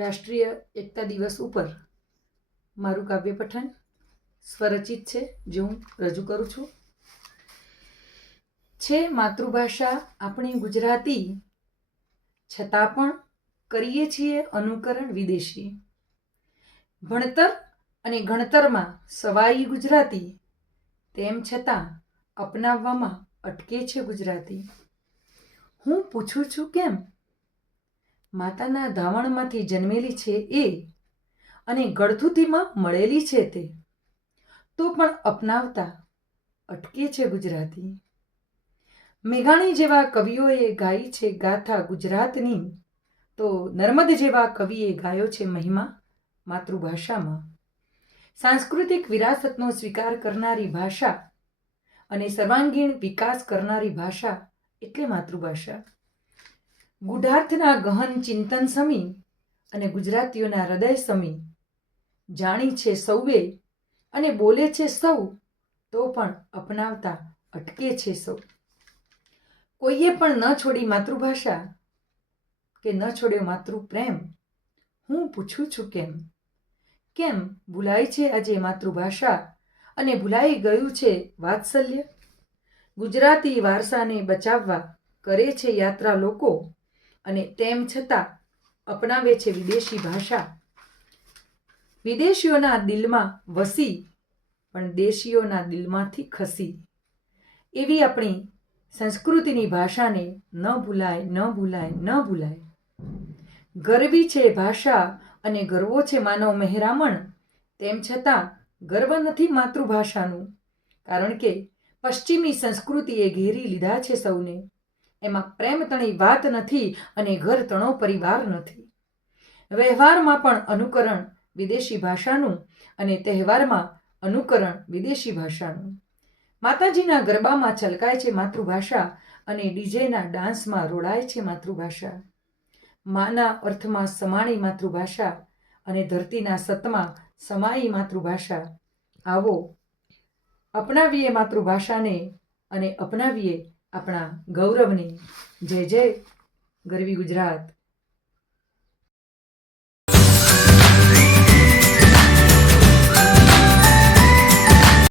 રાષ્ટ્રીય એકતા દિવસ ઉપર મારું કાવ્ય પઠન સ્વરચિત છે, જે હું રજૂ કરું છું. છે માતૃભાષા આપણી ગુજરાતી, છતાં પણ કરીએ છીએ અનુકરણ વિદેશી. ભણતર અને ગણતરમાં સવાઈ ગુજરાતી, તેમ છતાં અપનાવવામાં અટકે છે ગુજરાતી. હું પૂછું છું કેમ? માતાના ધાવણમાંથી જન્મેલી છે એ, અને ગળથુથીમાં મળેલી છે તે, તો પણ અપનાવતા અટકે છે ગુજરાતી. મેઘાણી જેવા કવિઓએ ગાઈ છે ગાથા ગુજરાતની, તો નર્મદ જેવા કવિએ ગાયો છે મહિમા માતૃભાષામાં. સાંસ્કૃતિક વિરાસતનો સ્વીકાર કરનારી ભાષા અને સર્વાંગીણ વિકાસ કરનારી ભાષા એટલે માતૃભાષા. ગૂઢાર્થના ગહન ચિંતન સમી અને ગુજરાતીઓના હૃદય સમી જાણી છે સૌએ અને બોલે છે સૌ, તો પણ અપનાવતા અટકે છે સૌ. કોઈએ પણ ન છોડી માતૃભાષા, કે ન છોડ્યો માતૃપ્રેમ. હું પૂછું છું કેમ? કેમ ભૂલાય છે આજે માતૃભાષા અને ભૂલાઈ ગયું છે વાત્સલ્ય? ગુજરાતી વારસાને બચાવવા કરે છે યાત્રા લોકો, અને તેમ છતાં અપનાવે છે વિદેશી ભાષા. વિદેશીઓના દિલમાં વસી, પણ દેશીઓના દિલમાંથી ખસી. એવી આપણી સંસ્કૃતિની ભાષાને ન ભૂલાય, ન ભૂલાય, ન ભૂલાય. ગરવી છે ભાષા અને ગરવો છે માનવ મહેરામણ, તેમ છતાં ગર્વ નથી માતૃભાષાનું. કારણ કે પશ્ચિમી સંસ્કૃતિએ ઘેરી લીધા છે સૌને. એમાં પ્રેમ તણી વાત નથી અને ઘર તણો પરિવાર નથી. વ્યવહારમાં પણ અનુકરણ વિદેશી ભાષાનું અને તહેવારમાં અનુકરણ વિદેશી ભાષાનું. માતાજીના ગરબામાં છલકાય છે માતૃભાષા અને ડીજેના ડાન્સમાં રોડાય છે માતૃભાષા. માના અર્થમાં સમાણી માતૃભાષા અને ધરતીના સતમાં સમાઈ માતૃભાષા. આવો અપનાવીએ માતૃભાષાને અને અપનાવીએ આપણા ગૌરવને. જય જય ગરવી ગુજરાત.